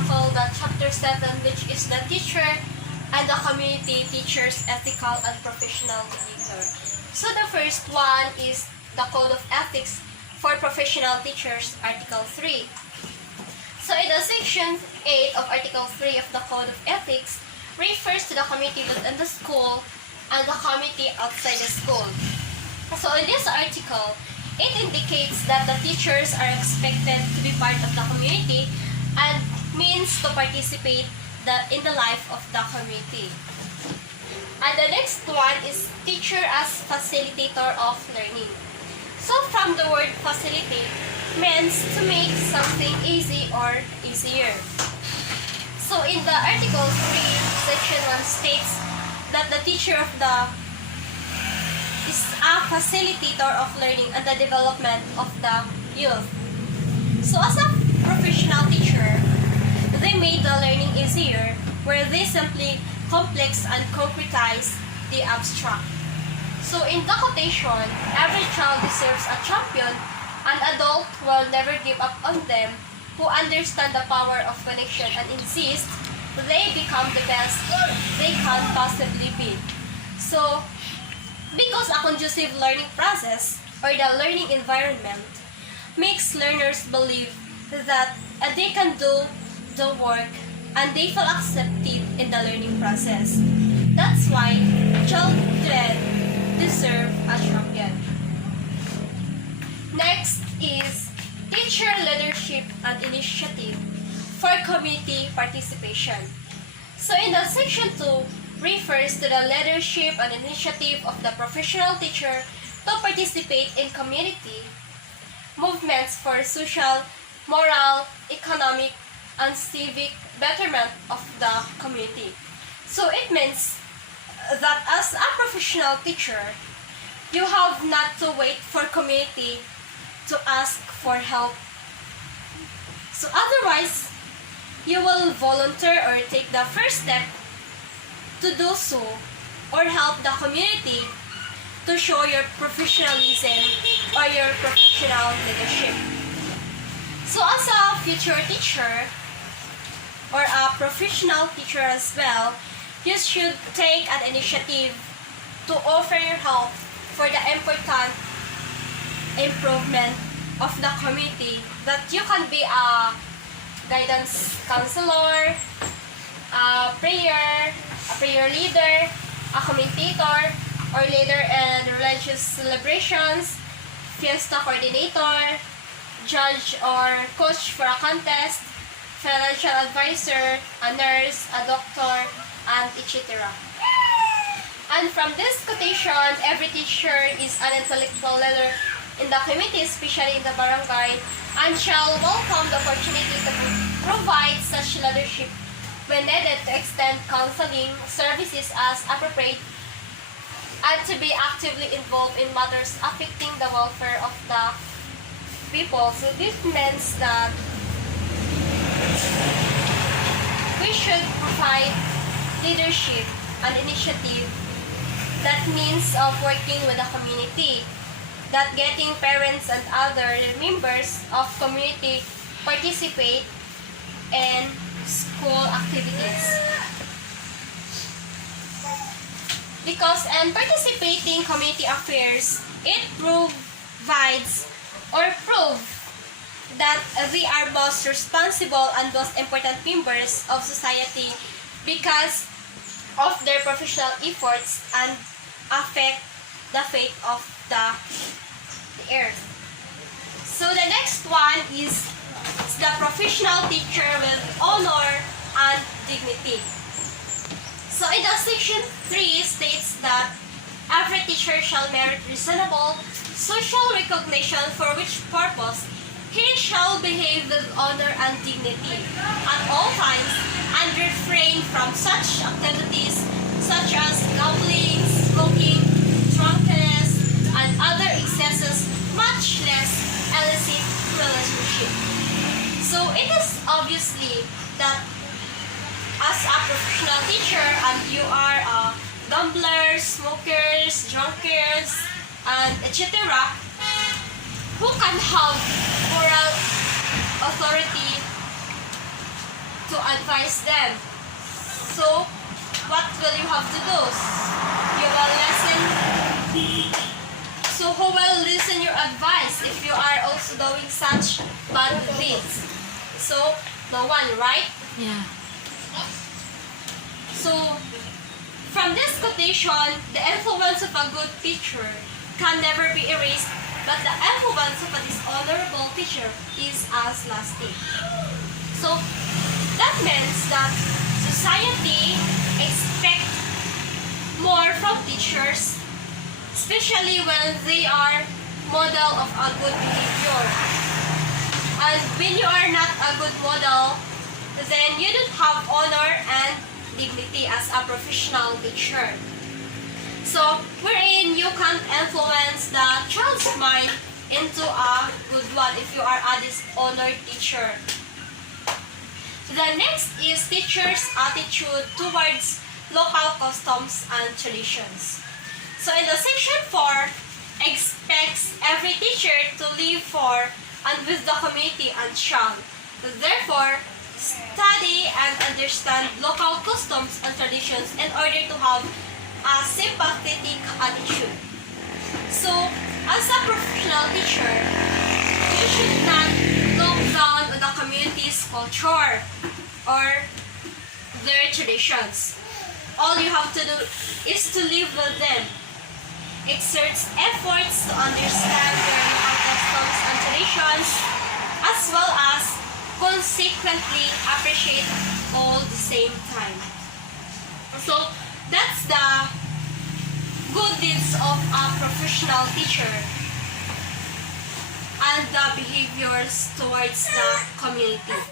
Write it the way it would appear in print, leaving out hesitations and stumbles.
tackle the chapter 7, which is the teacher and the community teachers' ethical and professional behavior. So the first one is the Code of Ethics for Professional Teachers, Article 3. So in the Section 8 of Article 3 of the Code of Ethics refers to the community within the school and the community outside the school. So in this article, it indicates that the teachers are expected to be part of the community and means to participate in the life of the community. And the next one is teacher as facilitator of learning. So from the word facilitate means to make something easy or easier. So in the Article 3, Section 1 states that the teacher is a facilitator of learning and the development of the youth. So as a professional teacher, they made the learning easier where they simply complex and concretize the abstract. So in the quotation, every child deserves a champion. An adult will never give up on them who understand the power of connection and insist they become the best they can possibly be. So, because a conducive learning process or the learning environment makes learners believe that they can do the work and they feel accepted in the learning process. That's why children deserve a champion. Next is teacher leadership and initiative for community participation. So in the Section 2 refers to the leadership and initiative of the professional teacher to participate in community movements for social, moral, economic, and civic betterment of the community. So it means that as a professional teacher, you have not to wait for community to ask for help. So otherwise, you will volunteer or take the first step to do so or help the community to show your professionalism or your professional leadership. So as a future teacher or a professional teacher as well, you should take an initiative to offer your help for the important improvement of the community, that you can be a guidance counselor, a prayer leader, a commentator, or leader in religious celebrations, fiesta coordinator, judge or coach for a contest, financial advisor, a nurse, a doctor, and etc. And from this quotation, every teacher is an intellectual leader in the community, especially in the barangay, and shall welcome the opportunity to provide such leadership when needed to extend counseling services as appropriate and to be actively involved in matters affecting the welfare of the people. So this means that we should provide leadership and initiative, that means of working with the community, that getting parents and other members of community participate in school activities. Because in participating community affairs, it provides or prove that they are most responsible and most important members of society because of their professional efforts and affect the fate of the earth. So the next one is the professional teacher with honor and dignity. So in the Section 3 states that every teacher shall merit reasonable social recognition, for which purpose he shall behave with honor and dignity at all times and refrain from such activities such as gambling, smoking, drunkenness, and other excesses, much less illicit relationship. So it is obviously that as a professional teacher and you are gamblers, smokers, drunkards, and etc., who can have moral authority to advise them. So, what will you have to do? You will listen. So, who will listen your advice if you are also doing such bad deeds? So, no one, right? Yeah. So, from this quotation, the influence of a good teacher can never be erased, but the influence of a dishonorable teacher is as lasting. So, that means that society expects more from teachers, especially when they are model of a good behavior. And when you are not a good model, then you don't have honor and dignity as a professional teacher. So, wherein you can influence the child's mind into a good one if you are a dishonored teacher. The next is teachers' attitude towards local customs and traditions. So, in the section 4, expects every teacher to live for and with the community and shall, therefore, study and understand local customs and traditions in order to have a sympathetic attitude. So, as a professional teacher, you should not look down on the community's culture or their traditions. All you have to do is to live with them. Exert efforts to understand their local customs and traditions, as well as consequently appreciate all the same time. So, that's the good deeds of a professional teacher and the behaviors towards the community.